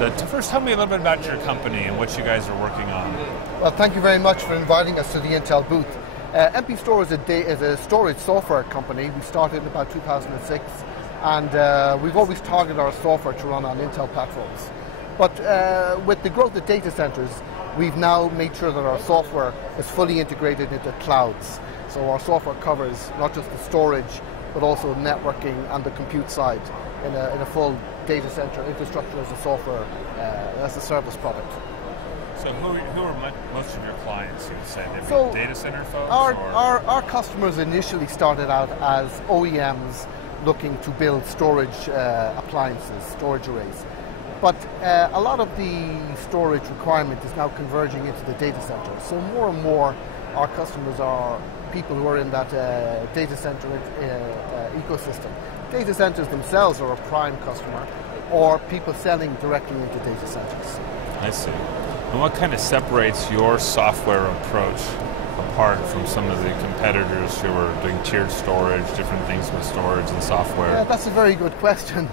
And first, tell me a little bit about your company and what you guys are working on. Well, thank you very much for inviting us to the Intel booth. MPSTOR is a storage software company. We started in about 2006, and we've always targeted our software to run on Intel platforms. But with the growth of data centers, we've now made sure that our software is fully integrated into clouds. So our software covers not just the storage, but also networking and the compute side in a full data center infrastructure as a software, as a service product. So who are most of your clients, you would say? They'd be So data center folks? Our customers initially started out as OEMs looking to build storage appliances, storage arrays. But a lot of the storage requirement is now converging into the data center. So more and more our customers are people who are in that data center ecosystem. Data centers themselves are a prime customer, or people selling directly into data centers. I see. And what kind of separates your software approach apart from some of the competitors who are doing tiered storage, different things with storage and software? Yeah, that's a very good question.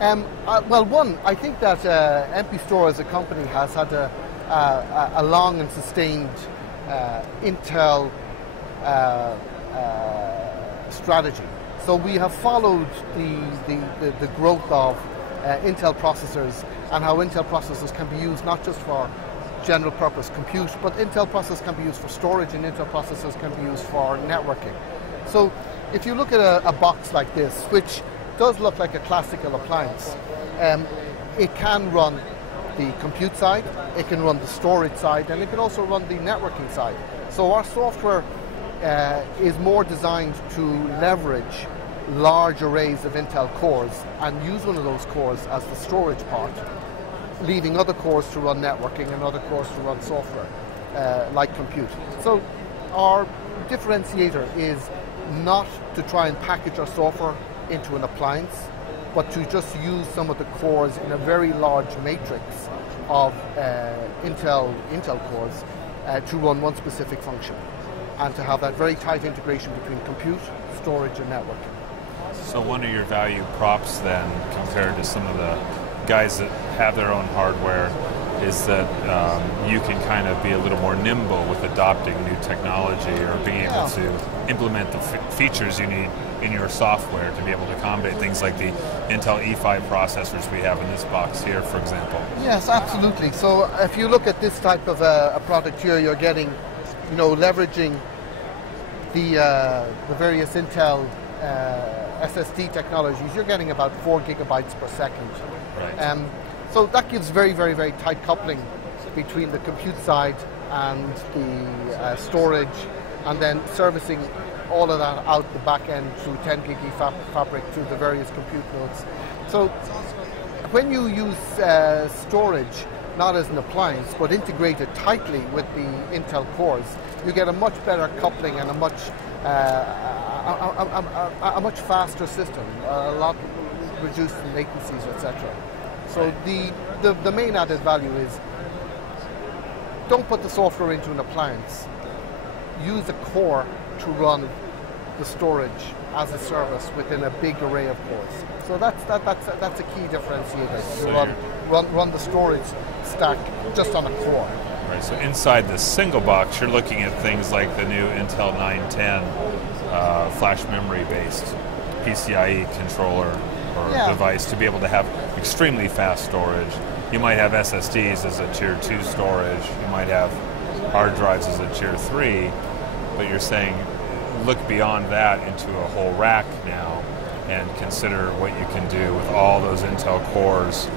Well, one, I think that MPSTOR as a company has had a long and sustained Intel strategy. So we have followed the growth of Intel processors and how Intel processors can be used not just for general purpose compute, but Intel processors can be used for storage and Intel processors can be used for networking. So if you look at a box like this, which does look like a classical appliance, it can run the compute side, it can run the storage side, and it can also run the networking side. So our software is more designed to leverage large arrays of Intel cores and use one of those cores as the storage part, leaving other cores to run networking and other cores to run software, like compute. So our differentiator is not to try and package our software into an appliance, but to just use some of the cores in a very large matrix of Intel cores to run one specific function, and to have that very tight integration between compute, storage, and networking. So one of your value props then, compared to some of the guys that have their own hardware, is that you can kind of be a little more nimble with adopting new technology or being able to implement the features you need in your software to be able to accommodate things like the Intel E5 processors we have in this box here, for example. Yes, absolutely. So if you look at this type of a product here, you're getting, leveraging the various Intel SSD technologies. You're getting about 4 gigabytes per second. Right. So that gives very, very, very tight coupling between the compute side and the storage, and then servicing all of that out the back end through 10 gig fabric to the various compute nodes. So when you use storage not as an appliance but integrated tightly with the Intel cores, you get a much better coupling and a much faster system, a lot reduced in latencies, etc. So the main added value is don't put the software into an appliance. Use a core to run the storage as a service within a big array of cores. So that's a key differentiator. You run the storage stack just on a core. Right. So inside the single box, you're looking at things like the new Intel 910 flash memory based PCIe controller or device to be able to have extremely fast storage. You might have SSDs as a tier 2 storage. You might have hard drives as a tier 3, but you're saying look beyond that into a whole rack now and consider what you can do with all those Intel cores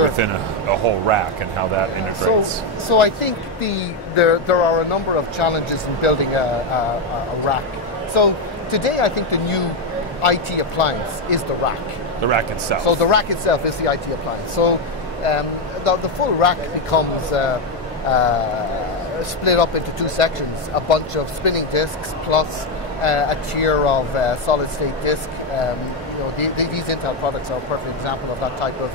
within a whole rack and how that integrates. So I think there are a number of challenges in building a rack. So today I think the new IT appliance is the rack. The rack itself. So the rack itself is the IT appliance. So the full rack becomes split up into 2 sections, a bunch of spinning disks plus a tier of solid-state disk. These Intel products are a perfect example of that type of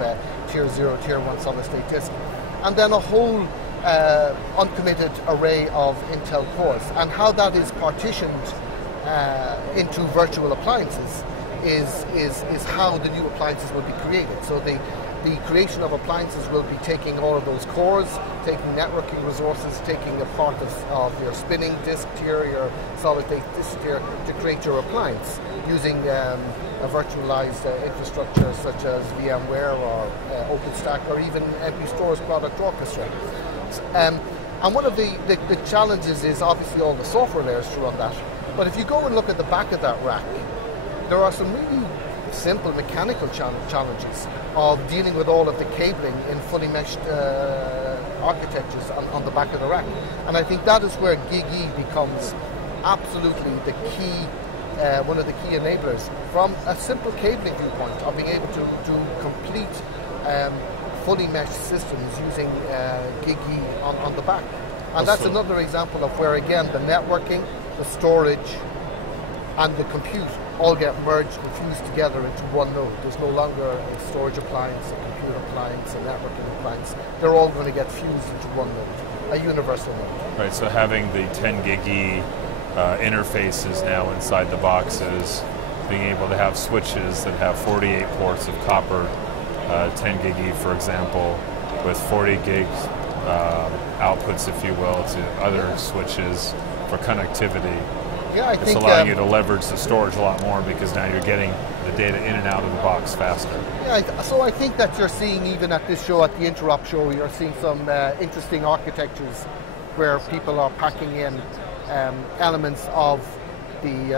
tier 0, tier 1 solid-state disk. And then a whole uncommitted array of Intel cores. And how that is partitioned into virtual appliances is how the new appliances will be created. So the creation of appliances will be taking all of those cores, taking networking resources, taking a part of your spinning disk tier, your solid-state disk tier, to create your appliance using a virtualized infrastructure such as VMware or OpenStack or even MPSTORs Product Orchestra. And one of the challenges is obviously all the software layers to run that. But if you go and look at the back of that rack, there are some really simple mechanical challenges of dealing with all of the cabling in fully meshed architectures on the back of the rack. And I think that is where GbE becomes absolutely the key, one of the key enablers from a simple cabling viewpoint of being able to do complete fully meshed systems using GbE on the back. And that's another example of where, again, the networking, the storage, and the compute all get merged and fused together into one node. There's no longer a storage appliance, a compute appliance, a networking appliance. They're all going to get fused into one node, a universal node. Right, so having the 10 GbE interfaces now inside the boxes, being able to have switches that have 48 ports of copper, 10 GbE, for example, with 40 gigs outputs, if you will, to other switches for connectivity. Yeah, I think it's allowing you to leverage the storage a lot more because now you're getting the data in and out of the box faster. Yeah, so I think that you're seeing, even at this show, at the Interop show, you're seeing some interesting architectures where people are packing in elements of the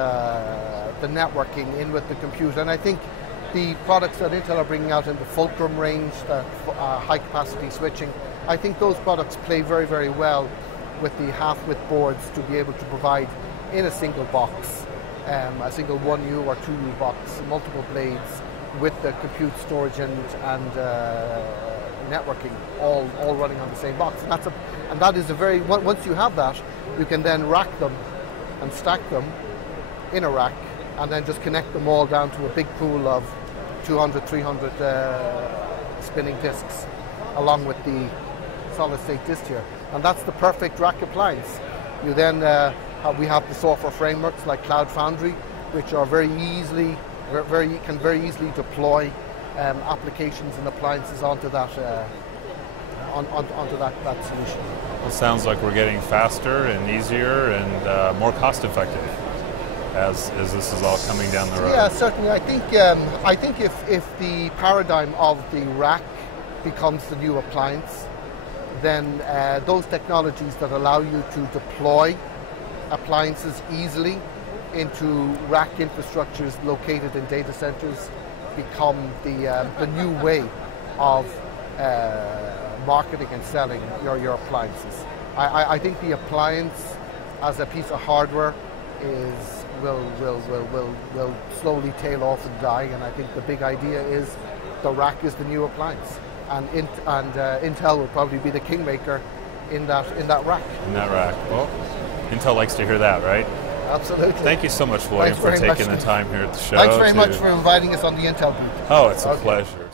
networking in with the compute. And I think the products that Intel are bringing out in the Fulcrum range, the high-capacity switching, I think those products play very, very well with the half-width boards to be able to provide in a single box, a single 1U or 2U box, multiple blades with the compute, storage and networking all running on the same box. And that is a very, once you have that, you can then rack them and stack them in a rack and then just connect them all down to a big pool of 200, 300 spinning disks along with the solid-state disk here. And that's the perfect rack appliance. You then, we have the software frameworks like Cloud Foundry, which are can very easily deploy applications and appliances onto that onto that solution. It sounds like we're getting faster and easier and more cost-effective as this is all coming down the road. Yeah, certainly. I think if the paradigm of the rack becomes the new appliance, then those technologies that allow you to deploy appliances easily into rack infrastructures located in data centers become the new way of marketing and selling your appliances. I think the appliance as a piece of hardware will slowly tail off and die, and I think the big idea is the rack is the new appliance, and Intel will probably be the kingmaker in that rack. In that rack. Well, Intel likes to hear that, right? Absolutely. Thank you so much, William, for taking the time here at the show. Thanks very much for inviting us on the Intel booth. Oh, it's a pleasure.